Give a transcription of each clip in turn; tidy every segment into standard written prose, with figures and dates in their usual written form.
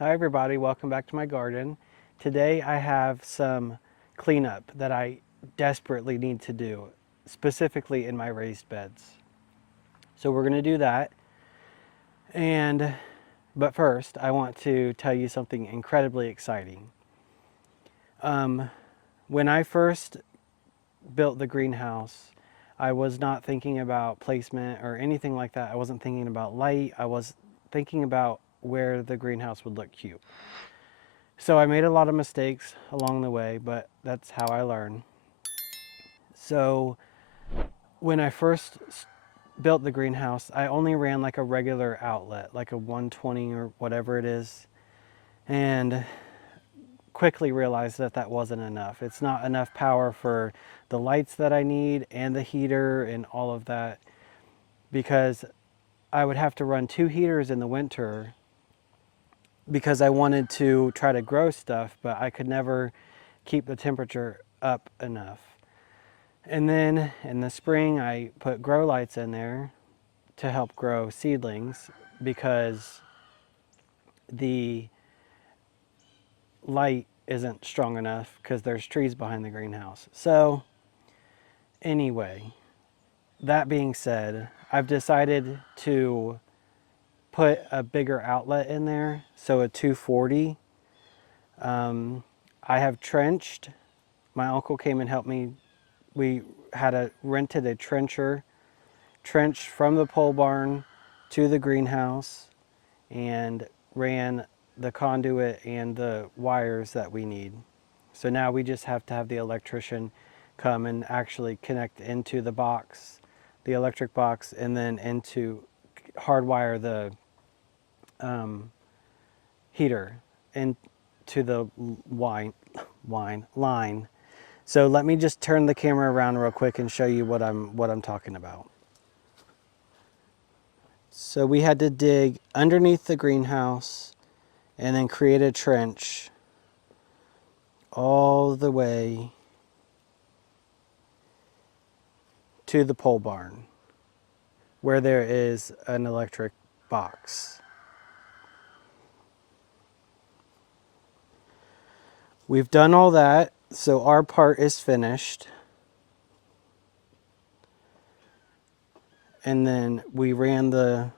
Hi everybody, welcome back to my garden. Today I have some cleanup that I desperately need to do, specifically in my raised beds. So we're going to do that. But first, I want to tell you something incredibly exciting. Um, when I first built the greenhouse, I was not thinking about placement or anything like that. I wasn't thinking about light. I was thinking about where the greenhouse would look cute. So I made a lot of mistakes along the way, but that's how I learn. So when I first built the greenhouse, I only ran like a regular outlet, like a 120 or whatever it is, and quickly realized that that wasn't enough. It's not enough power for the lights that I need and the heater and all of that, because I would have to run 2 heaters in the winter because I wanted to try to grow stuff, but I could never keep the temperature up enough. And then in the spring, I put grow lights in there to help grow seedlings because the light isn't strong enough because there's trees behind the greenhouse. So, anyway, that being said, I've decided to put a bigger outlet in there, so a 240. I have trenched. My uncle came and helped me. We rented a trenched from the pole barn to the greenhouse, and ran the conduit and the wires that we need. So now we just have to have the electrician come and actually connect into the box, the electric box, and then into hardwire the heater into the line. So let me just turn the camera around real quick and show you what I'm talking about. So we had to dig underneath the greenhouse and then create a trench all the way to the pole barn where there is an electric box. We've done all that, so our part is finished. And then we ran the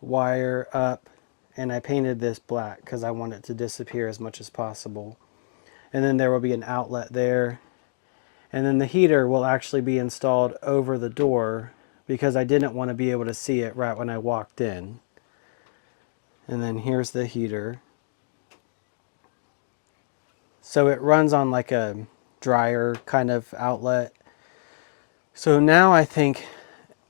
wire up, and I painted this black because I want it to disappear as much as possible. And then there will be an outlet there. And then the heater will actually be installed over the door because I didn't want to be able to see it right when I walked in. And then here's the heater. So it runs on like a dryer kind of outlet. So now I think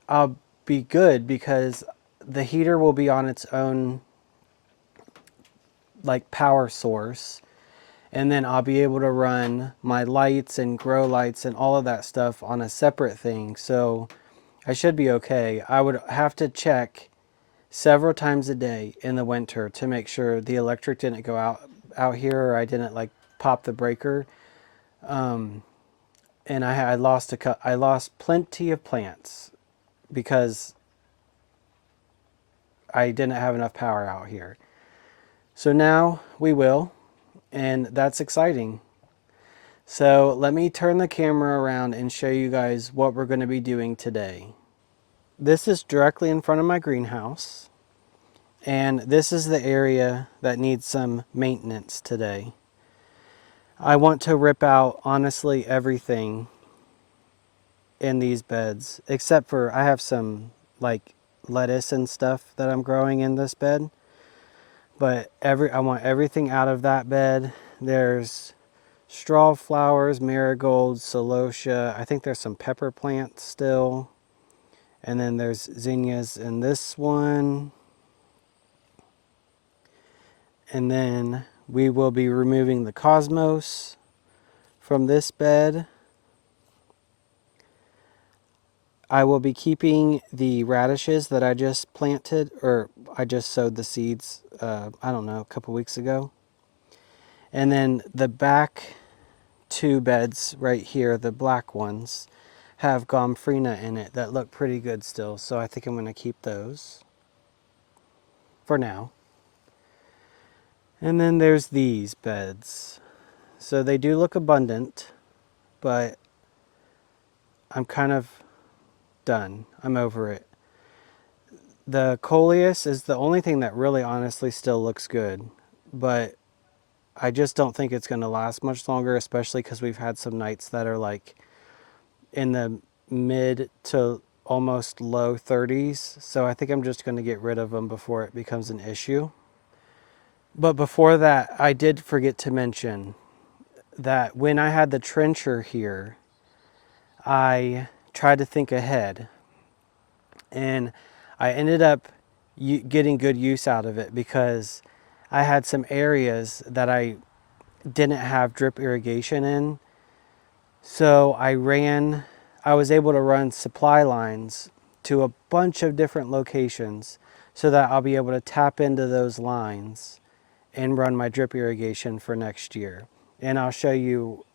I'll be good because the heater will be on its own like power source, and then I'll be able to run my lights and grow lights and all of that stuff on a separate thing. So I should be okay. I would have to check several times a day in the winter to make sure the electric didn't go out here, or I didn't like pop the breaker. And I lost plenty of plants because I didn't have enough power out here. So now we will, and that's exciting. So let me turn the camera around and show you guys what we're going to be doing today. This is directly in front of my greenhouse, and this is the area that needs some maintenance today. I want to rip out honestly everything in these beds, except for I have some like lettuce and stuff that I'm growing in this bed. But I want everything out of that bed. There's straw flowers, marigolds, celosia. I think there's some pepper plants still. And then there's zinnias in this one. And then we will be removing the cosmos from this bed. I will be keeping the radishes that I just planted, or I just sowed the seeds, I don't know, a couple weeks ago. And then the back 2 beds right here, the black ones, have gomphrena in it that look pretty good still. So I think I'm going to keep those for now. And then there's these beds. So they do look abundant, but I'm kind of done. I'm over it. The coleus is the only thing that really honestly still looks good, but I just don't think it's going to last much longer, especially because we've had some nights that are like in the mid to almost low 30s. So I think I'm just going to get rid of them before it becomes an issue. But before that, I did forget to mention that when I had the trencher here, I tried to think ahead, and I ended up getting good use out of it because I had some areas that I didn't have drip irrigation in. So I was able to run supply lines to a bunch of different locations so that I'll be able to tap into those lines and run my drip irrigation for next year. And I'll show you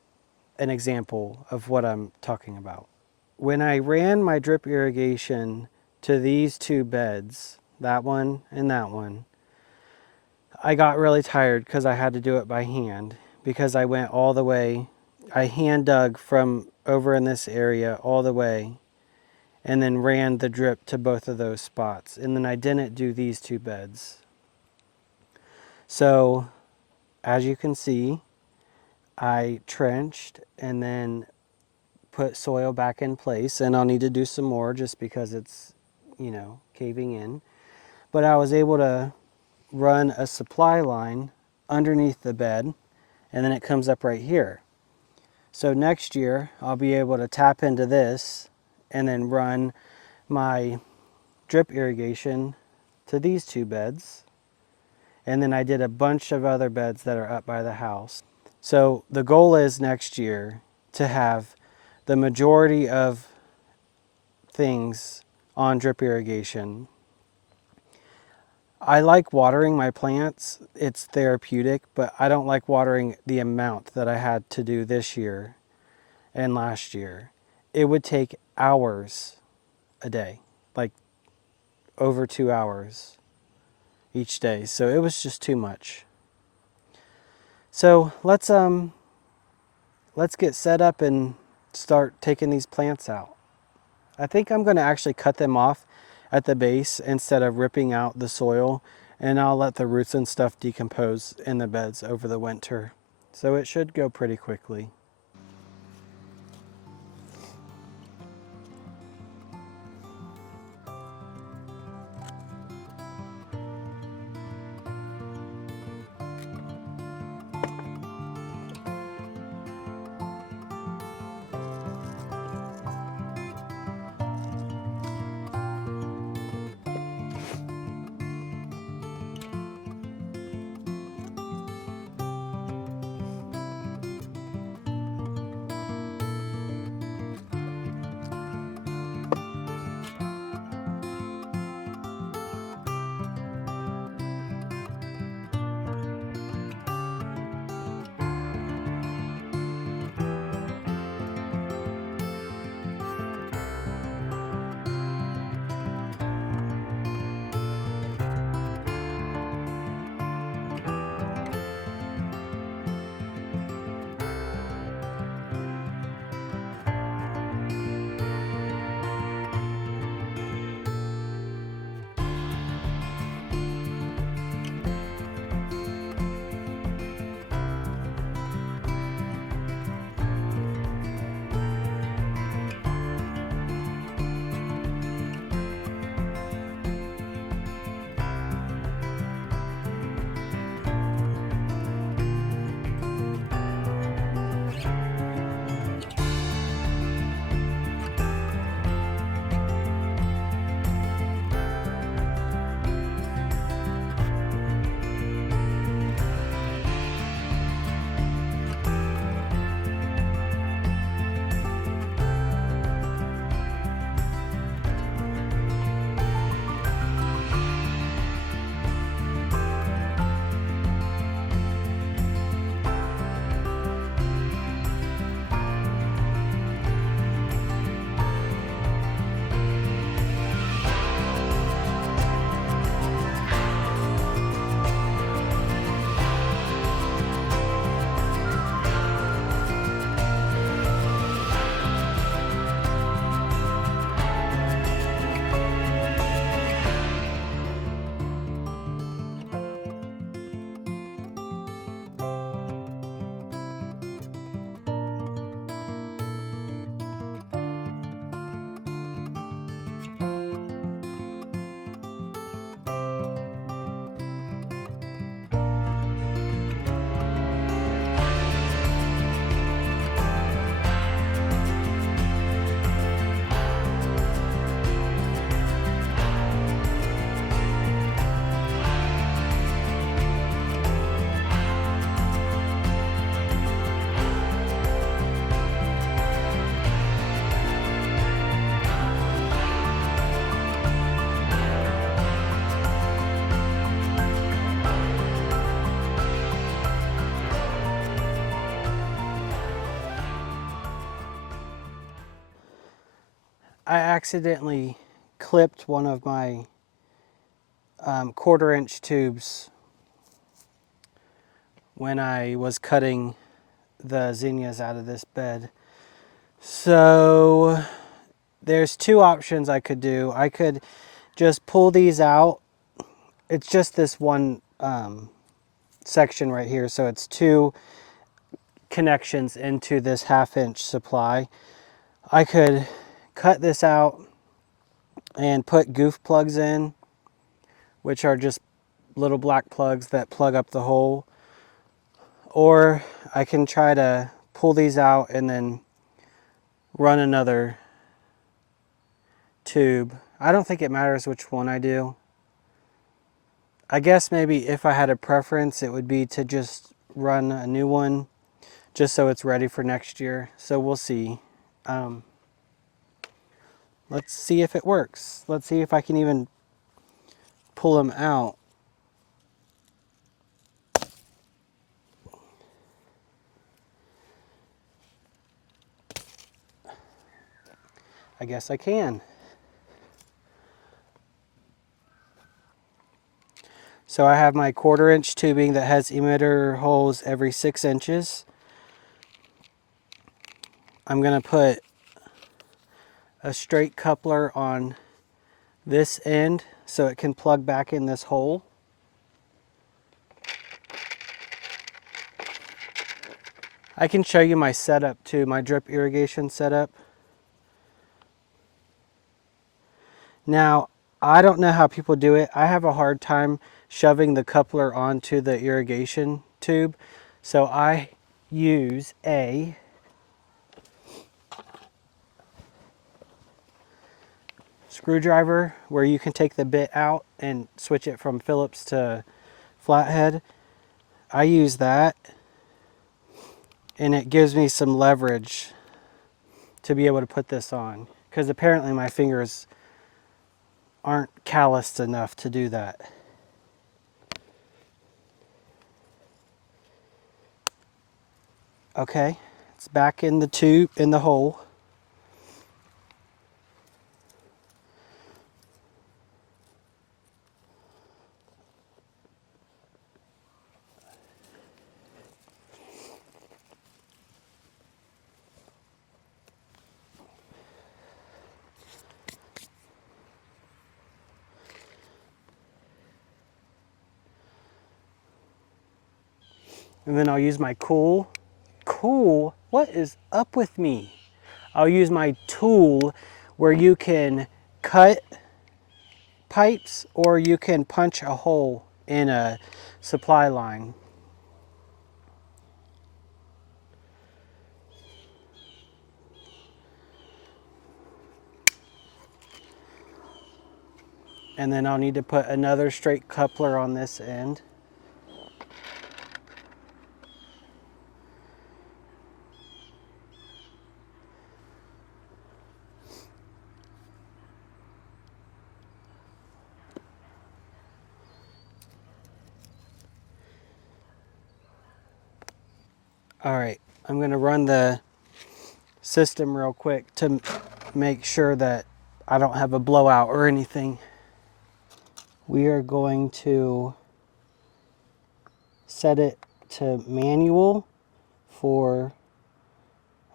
an example of what I'm talking about. When I ran my drip irrigation to these two beds, that one and that one, I got really tired because I had to do it by hand because I went all the way. I hand dug from over in this area all the way and then ran the drip to both of those spots. And then I didn't do these two beds. So as you can see, I trenched and then put soil back in place, and I'll need to do some more just because it's, caving in. But I was able to run a supply line underneath the bed, and then it comes up right here. So next year, I'll be able to tap into this and then run my drip irrigation to these two beds. And then I did a bunch of other beds that are up by the house. So the goal is next year to have the majority of things on drip irrigation. I like watering my plants. It's therapeutic, but I don't like watering the amount that I had to do this year and last year. It would take hours a day, like over 2 hours each day. So it was just too much. So let's get set up and start taking these plants out. I think I'm going to actually cut them off at the base instead of ripping out the soil, and I'll let the roots and stuff decompose in the beds over the winter. So it should go pretty quickly. I accidentally clipped one of my 1/4-inch tubes when I was cutting the zinnias out of this bed. So there's two options I could do. I could just pull these out. It's just this one section right here, so it's two connections into this 1/2-inch supply. I could cut this out and put goof plugs in, which are just little black plugs that plug up the hole, or I can try to pull these out and then run another tube. I don't think it matters which one I do. I guess maybe if I had a preference, it would be to just run a new one just so it's ready for next year. So we'll see. Let's see if it works. Let's see if I can even pull them out. I guess I can. So I have my 1/4-inch tubing that has emitter holes every 6 inches. I'm going to put a straight coupler on this end so it can plug back in this hole. I can show you my setup too, my drip irrigation setup. Now, I don't know how people do it. I have a hard time shoving the coupler onto the irrigation tube. So I use a screwdriver where you can take the bit out and switch it from Phillips to flathead. I use that, and it gives me some leverage to be able to put this on, because apparently my fingers aren't calloused enough to do that. Okay, it's back in the tube, in the hole. And then I'll use my cool, what is up with me? I'll use my tool where you can cut pipes or you can punch a hole in a supply line. And then I'll need to put another straight coupler on this end. All right, I'm gonna run the system real quick to make sure that I don't have a blowout or anything. We are going to set it to manual for,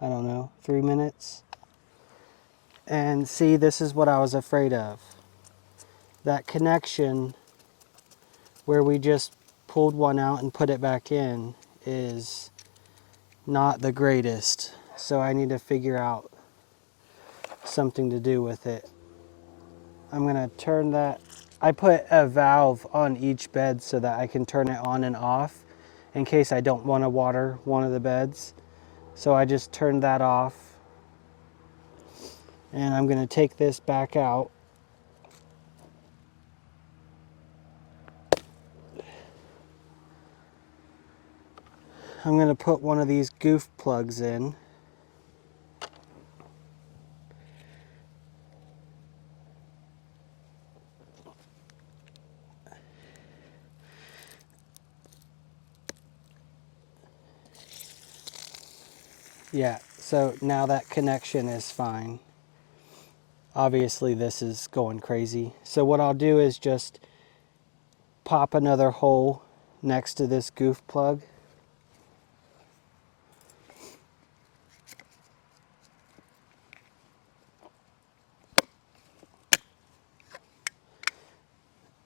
I don't know, 3 minutes. And see, this is what I was afraid of. That connection where we just pulled one out and put it back in is not the greatest. So I need to figure out something to do with it. I'm gonna turn that. I put a valve on each bed so that I can turn it on and off in case I don't want to water one of the beds. So I just turned that off. And I'm gonna take this back out. I'm gonna put one of these goof plugs in. Yeah, so now that connection is fine. Obviously this is going crazy. So what I'll do is just pop another hole next to this goof plug.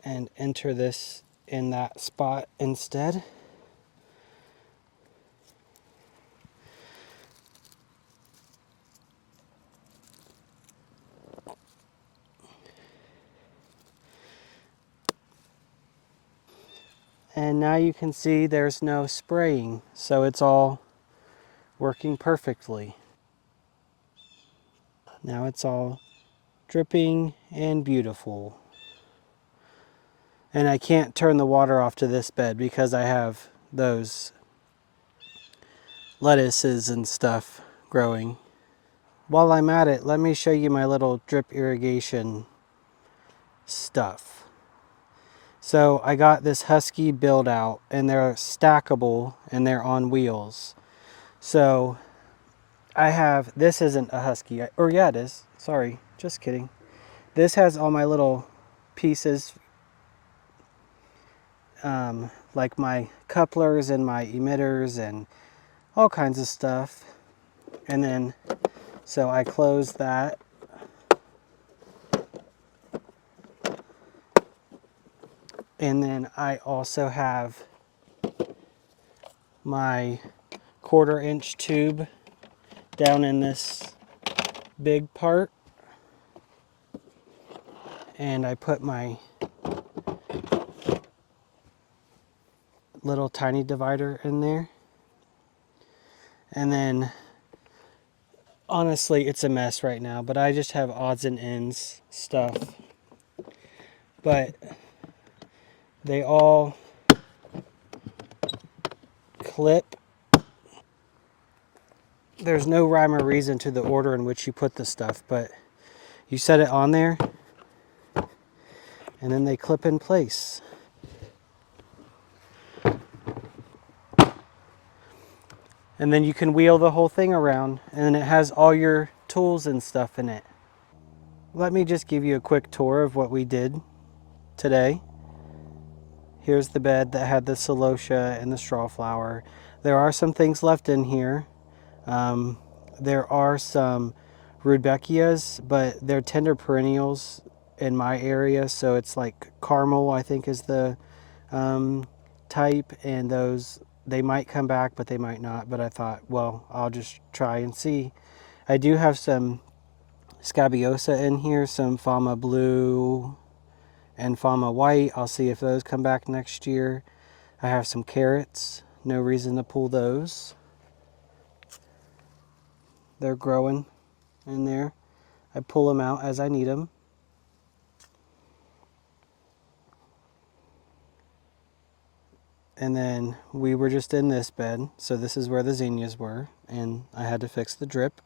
And enter this in that spot instead. And now you can see there's no spraying, so it's all working perfectly. Now it's all dripping and beautiful. And I can't turn the water off to this bed because I have those lettuces and stuff growing. While I'm at it, let me show you my little drip irrigation stuff. So I got this Husky build out, and they're stackable and they're on wheels. So I have, this isn't a Husky, or yeah it is, sorry, just kidding. This has all my little pieces, like my couplers and my emitters and all kinds of stuff. And then, so I close that. And then I also have my 1/4-inch tube down in this big part. And I put my little tiny divider in there. And then, honestly, it's a mess right now, but I just have odds and ends stuff. But they all clip. There's no rhyme or reason to the order in which you put the stuff, but you set it on there and then they clip in place. And then you can wheel the whole thing around, and then it has all your tools and stuff in it. Let me just give you a quick tour of what we did today. Here's the bed that had the celosia and the straw flower. There are some things left in here. There are some rudbeckias, but they're tender perennials in my area, so it's like caramel, I think, is the type, and those, they might come back, but they might not. But I thought, well, I'll just try and see. I do have some scabiosa in here, some Fama blue and Fama white. I'll see if those come back next year. I have some carrots, no reason to pull those. They're growing in there. I pull them out as I need them. And then we were just in this bed, so this is where the zinnias were, and I had to fix the drip.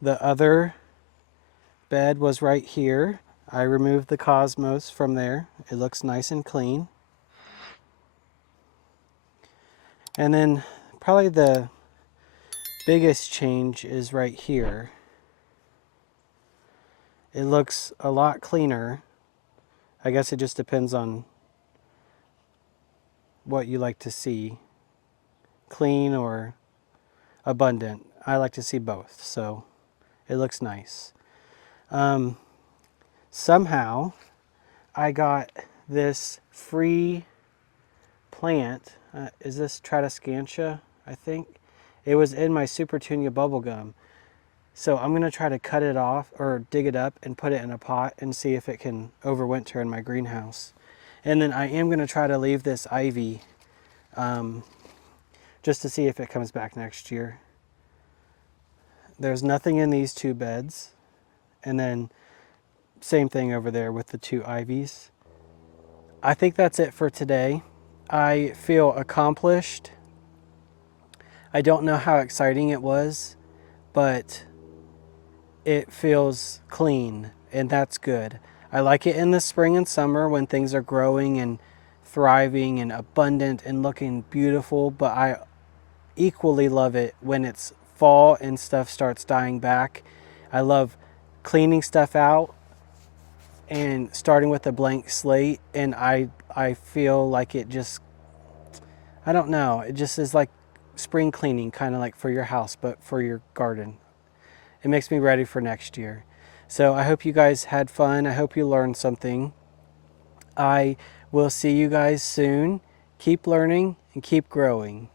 The other bed was right here. I removed the cosmos from there. It looks nice and clean. And then probably the biggest change is right here. It looks a lot cleaner. I guess it just depends on what you like to see, clean or abundant. I like to see both, so it looks nice. Somehow I got this free plant. Is this Tradescantia? I think it was in my Supertunia bubblegum. So I'm gonna try to cut it off or dig it up and put it in a pot and see if it can overwinter in my greenhouse. And then I am gonna try to leave this ivy just to see if it comes back next year. There's nothing in these two beds. And then same thing over there with the two ivies. I think that's it for today. I feel accomplished. I don't know how exciting it was, but it feels clean, and that's good. I like it in the spring and summer when things are growing and thriving and abundant and looking beautiful, but I equally love it when it's fall and stuff starts dying back. I love cleaning stuff out and starting with a blank slate, and I feel like it just, I don't know, it just is like spring cleaning, kind of like for your house, but for your garden. It makes me ready for next year. So I hope you guys had fun. I hope you learned something. I will see you guys soon. Keep learning and keep growing.